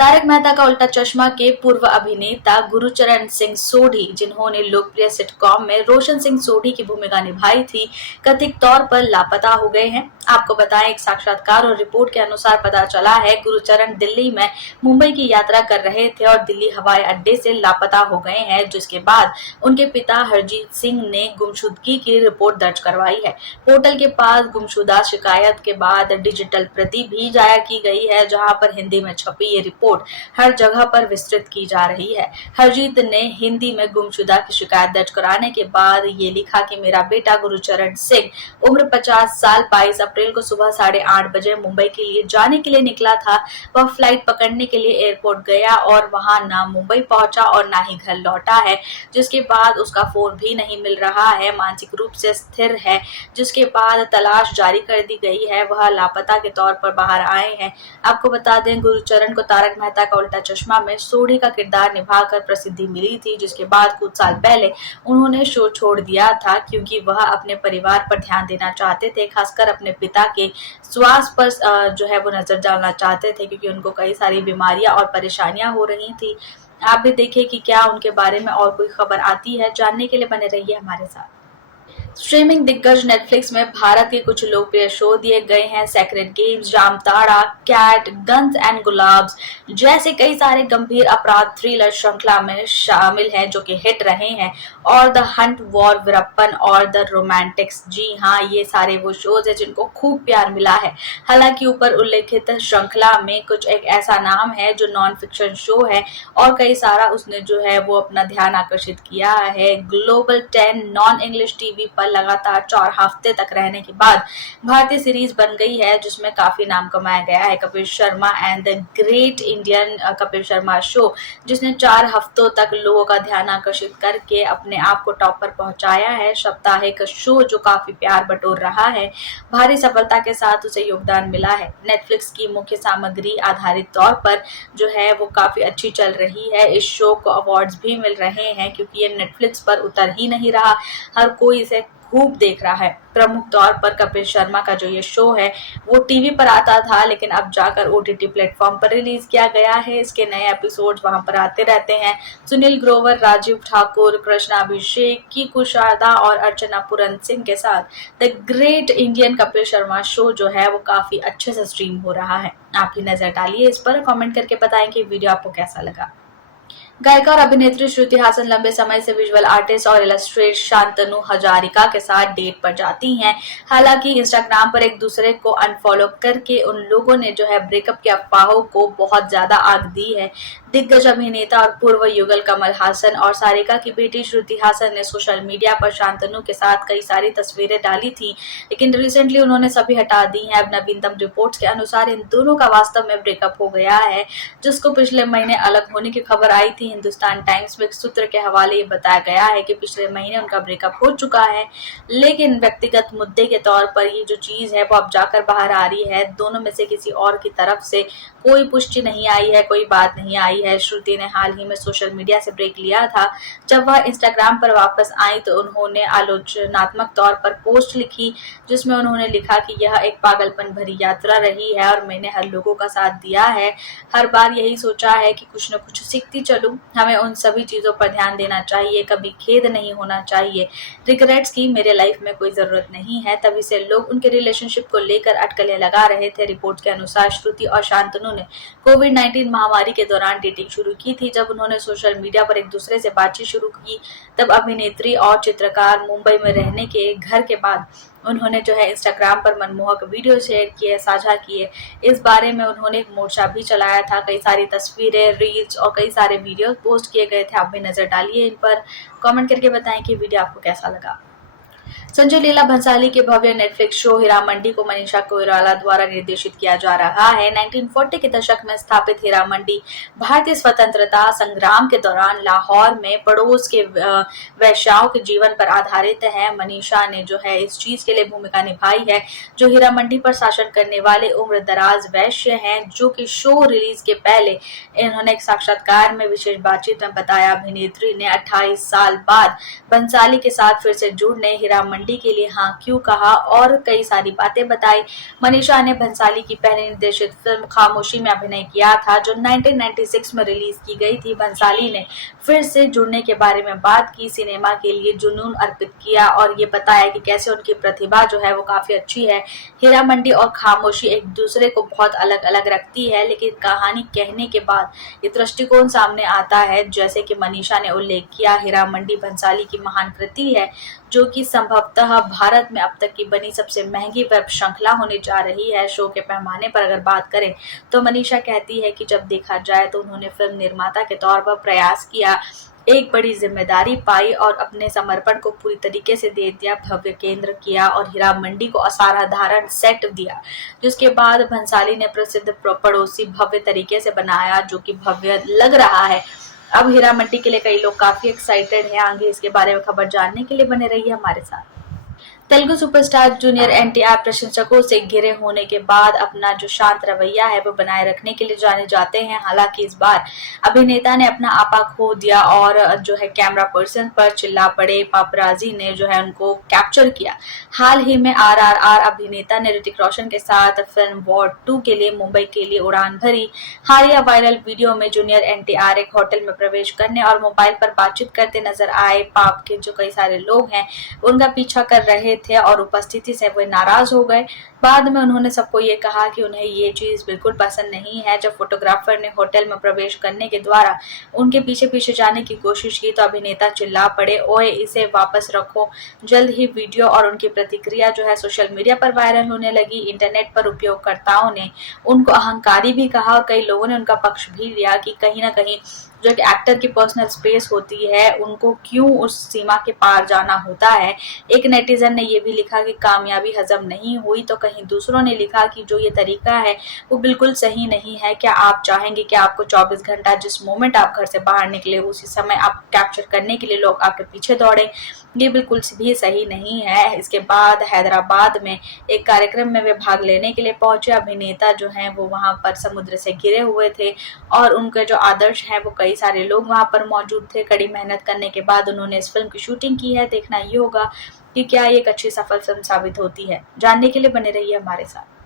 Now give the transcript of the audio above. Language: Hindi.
तारक मेहता का उल्टा चश्मा के पूर्व अभिनेता गुरचरण सिंह सोढ़ी, जिन्होंने लोकप्रिय सिटकॉम में रोशन सिंह सोढ़ी की भूमिका निभाई थी, कथित तौर पर लापता हो गए हैं। आपको बताएं, एक साक्षात्कार और रिपोर्ट के अनुसार पता चला है गुरचरण दिल्ली में मुंबई की यात्रा कर रहे थे और दिल्ली हवाई अड्डे से लापता हो गए हैं, जिसके बाद उनके पिता हरजीत सिंह ने गुमशुदगी की रिपोर्ट दर्ज करवाई है। पोर्टल के पास गुमशुदा शिकायत के बाद डिजिटल प्रति भी जारी की गई है, जहां पर हिंदी में छपी ये रिपोर्ट हर जगह पर विस्तृत की जा रही है। हरजीत ने हिंदी में गुमशुदा की शिकायत दर्ज कराने के बाद ये लिखा कि मेरा बेटा गुरचरण सिंह उम्र 50 साल 22 अप्रैल को सुबह 8:30 बजे मुंबई के लिए जाने के लिए निकला था। वह फ्लाइट पकड़ने के लिए एयरपोर्ट गया और वहां ना मुंबई पहुंचा और ना ही घर लौटा है, जिसके बाद उसका फोन भी नहीं मिल रहा है, मानसिक रूप से स्थिर है, जिसके बाद तलाश जारी कर दी गई है। वह लापता के तौर पर बाहर आए हैं। आपको बता दें, गुरचरण को तारक मेहता का उल्टा चश्मा में सोढ़ी का किरदार निभाकर प्रसिद्धि मिली थी, जिसके बाद कुछ साल पहले उन्होंने शो छोड़ दिया था, क्योंकि वह अपने परिवार पर ध्यान देना चाहते थे, खासकर अपने पिता के स्वास्थ्य पर वो नजर डालना चाहते थे, क्योंकि उनको कई सारी बीमारियां और परेशानियां हो रही थी। आप भी देखिए कि क्या उनके बारे में और कोई खबर आती है। जानने के लिए बने रहिए हमारे साथ। स्ट्रीमिंग दिग्गज नेटफ्लिक्स में भारत के कुछ लोकप्रिय शो दिए गए हैं। Sacred Games, Jamtara, Cat, Guns and Gulaabs जैसे कई सारे गंभीर अपराध थ्रिलर श्रृंखला में शामिल हैं, जो कि हिट रहे हैं। और द हंट, वॉर, वीरप्पन और द रोमांटिक्स, जी हाँ, ये सारे वो शोज हैं जिनको खूब प्यार मिला है। हालांकि ऊपर उल्लेखित श्रृंखला में कुछ एक ऐसा नाम है जो नॉन फिक्शन शो है और कई सारा उसने वो अपना ध्यान आकर्षित किया है। ग्लोबल 10 नॉन इंग्लिश टीवी पर लगातार 4 हफ्ते तक रहने के बाद भारतीय सीरीज बन गई है, जिसमें काफी नाम कमाया गया है। Kapil Sharma and the great Indian Kapil Sharma show, जिसने 4 हफ्तों तक लोगों का ध्यान आकर्षित करके अपने आप को टॉप पर पहुंचाया है। साप्ताहिक शो जो काफी प्यार बटोर रहा है, भारी सफलता के साथ उसे योगदान मिला है। नेटफ्लिक्स की मुख्य सामग्री आधारित तौर पर वो काफी अच्छी चल रही है। इस शो को अवार्ड्स भी मिल रहे हैं, क्योंकि ये नेटफ्लिक्स पर उतर ही नहीं रहा, हर कोई इसे खूब देख रहा है। प्रमुख तौर पर कपिल शर्मा का जो ये शो है वो टीवी पर आता था, लेकिन अब जाकर ओटीटी प्लेटफॉर्म पर रिलीज किया गया है। इसके नए एपिसोड्स वहां पर आते रहते हैं। सुनील ग्रोवर, राजीव ठाकुर, कृष्णा अभिषेक, कीकू शारदा और अर्चना पूरन सिंह के साथ the great Indian Kapil Sharma show जो है वो काफी अच्छे से स्ट्रीम हो रहा है। आप ही नजर डालिए इस पर, कमेंट करके बताएं कि वीडियो आपको कैसा लगा। गायिका और अभिनेत्री श्रुति हासन लंबे समय से विजुअल आर्टिस्ट और इलस्ट्रेटर शांतनु हजारिका के साथ डेट पर जाती हैं। हालांकि इंस्टाग्राम पर एक दूसरे को अनफॉलो करके उन लोगों ने ब्रेकअप की अफवाहों को बहुत ज्यादा आग दी है। दिग्गज अभिनेता और पूर्व युगल कमल हासन और सारिका की बेटी श्रुति हासन ने सोशल मीडिया पर शांतनु के साथ कई सारी तस्वीरें डाली थी, लेकिन रिसेंटली उन्होंने सभी हटा दी हैं। अब नवीनतम रिपोर्ट्स के अनुसार इन दोनों का वास्तव में ब्रेकअप हो गया है, जिसको पिछले महीने अलग होने की खबर आई थी। हिंदुस्तान टाइम्स में एक सूत्र के हवाले ये बताया गया है कि पिछले महीने उनका ब्रेकअप हो चुका है, लेकिन व्यक्तिगत मुद्दे के तौर पर ये जो चीज है वो अब जाकर बाहर आ रही है। दोनों में से किसी और की तरफ से कोई पुष्टि नहीं आई है, कोई बात नहीं आई है। श्रुति ने हाल ही में सोशल मीडिया से ब्रेक लिया था। जब वह इंस्टाग्राम पर वापस आई तो उन्होंने आलोचनात्मक तौर पर पोस्ट लिखी, जिसमें उन्होंने लिखा कि यह एक पागलपन भरी यात्रा रही है और मैंने हर लोगों का साथ दिया है। हर बार यही सोचा है कि कुछ न कुछ सीखती चलूं। हमें उन सभी चीजों पर ध्यान देना चाहिए, कभी खेद नहीं होना चाहिए। रिग्रेट्स की मेरे लाइफ में कोई जरूरत नहीं है। तभी से लोग उनके रिलेशनशिप को लेकर अटकलें लगा रहे थे। रिपोर्ट के अनुसार श्रुति और शांतनु ने कोविड-19 महामारी के दौरान डेटिंग शुरू की थी। जब उन्होंने सोशल मीडिया पर एक दूसरे से बातचीत शुरू की, तब अभिनेत्री और चित्रकार मुंबई में रहने के घर के बाद उन्होंने इंस्टाग्राम पर मनमोहक वीडियो शेयर किए, साझा किए। इस बारे में उन्होंने एक मोर्चा भी चलाया था। कई सारी तस्वीरें, रील्स और कई सारे वीडियो पोस्ट किए गए थे। आप भी नजर डालिए इन पर, कमेंट करके बताएं कि वीडियो आपको कैसा लगा। संजय लीला भंसाली के भव्य नेटफ्लिक्स शो हीरा मंडी को मनीषा कोइराला द्वारा निर्देशित किया जा रहा है। 1940 के दशक में स्थापित हीरा मंडी भारतीय स्वतंत्रता संग्राम के दौरान लाहौर में पड़ोस के वैश्याओं के जीवन पर आधारित है। मनीषा ने इस चीज के लिए भूमिका निभाई है, जो हीरा मंडी पर शासन करने वाले उम्र दराज वैश्य हैं, जो कि शो रिलीज के पहले इन्होंने एक साक्षात्कार में विशेष बातचीत में बताया। अभिनेत्री ने 28 साल बाद भंसाली के साथ फिर से जुड़ने हीरा मंडी के लिए हाँ क्यों कहा और कई सारी बातें बताई। मनीषा ने भंसाली की पहले निर्देशित फिल्म खामोशी में अभिनय किया था, जो 1996 में रिलीज की गई थी। भंसाली ने फिर से जुड़ने के बारे में बात की, सिनेमा के लिए जुनून अर्पित किया और ये बताया कि कैसे उनकी प्रतिभा जो है वो काफी अच्छी है। हीरा मंडी और खामोशी एक दूसरे को बहुत अलग अलग रखती है, लेकिन कहानी कहने के बाद ये दृष्टिकोण सामने आता है। जैसे कि मनीषा ने उल्लेख किया, हीरा मंडी भंसाली की महान कृति है, जो कि संभवतः भारत में अब तक की बनी सबसे महंगी वेब श्रृंखला होने जा रही है। शो के पैमाने पर अगर बात करें तो मनीषा कहती है कि जब देखा जाए तो उन्होंने फिल्म निर्माता के तौर पर प्रयास किया, एक बड़ी जिम्मेदारी पाई और अपने समर्पण को पूरी तरीके से दे दिया, भव्य केंद्र किया और हीरा मंडी को असाधारण सेट दिया। जिसके बाद भंसाली ने प्रसिद्ध पड़ोसी भव्य तरीके से बनाया, जो कि भव्य लग रहा है। अब हीरा मंडी के लिए कई लोग काफी एक्साइटेड हैं। आगे इसके बारे में खबर जानने के लिए बने रहिए हमारे साथ। तेलुगु सुपरस्टार जूनियर एनटीआर प्रशंसकों से घिरे होने के बाद अपना जो शांत रवैया है वो बनाए रखने के लिए जाने जाते हैं। हालांकि इस बार अभिनेता ने अपना आपा खो दिया और जो है कैमरा पर्सन पर चिल्ला पड़े। पापराजी ने जो है उनको कैप्चर किया। हाल ही में आरआरआर अभिनेता ने ऋतिक रोशन के साथ फिल्म वॉर 2 के लिए मुंबई के लिए उड़ान भरी। हालिया वायरल वीडियो में जूनियर एनटीआर एक होटल में प्रवेश करने और मोबाइल पर बातचीत करते नजर आए। पाप के जो कई सारे लोग हैं उनका पीछा कर रहे थे और उपस्थिति से वे नाराज हो गए। बाद में उन्होंने सबको ये कहा कि उन्हें ये चीज बिल्कुल पसंद नहीं है। जब फोटोग्राफर ने होटल में प्रवेश करने के द्वारा उनके पीछे पीछे जाने की कोशिश की तो अभिनेता चिल्ला पड़े, ओए इसे वापस रखो। जल्द ही वीडियो और उनकी प्रतिक्रिया जो है सोशल मीडिया पर वायरल होने लगी। इंटरनेट पर उपयोगकर्ताओं ने उनको अहंकारी भी कहा और कई लोगों ने उनका पक्ष भी लिया कि कहीं ना कहीं जो कि एक्टर की पर्सनल स्पेस होती है उनको क्यों उस सीमा के पार जाना होता है। एक नेटिजन ने ये भी लिखा कि कामयाबी हजम नहीं हुई, तो कहीं दूसरों ने लिखा कि जो ये तरीका है वो बिल्कुल सही नहीं है। क्या आप चाहेंगे कि आपको 24 घंटा जिस मोमेंट आप घर से बाहर निकले उसी समय आप कैप्चर करने के लिए लोग आपके पीछे दौड़े? ये बिल्कुल भी सही नहीं है। इसके बाद हैदराबाद में एक कार्यक्रम में वे भाग लेने के लिए पहुंचे। अभिनेता जो हैं वो वहां पर समुद्र से घिरे हुए थे और उनके जो आदर्श हैं वो कई सारे लोग वहां पर मौजूद थे। कड़ी मेहनत करने के बाद उन्होंने इस फिल्म की शूटिंग की है। देखना ये होगा कि क्या ये एक अच्छी सफल फिल्म साबित होती है। जानने के लिए बने रहिए हमारे साथ।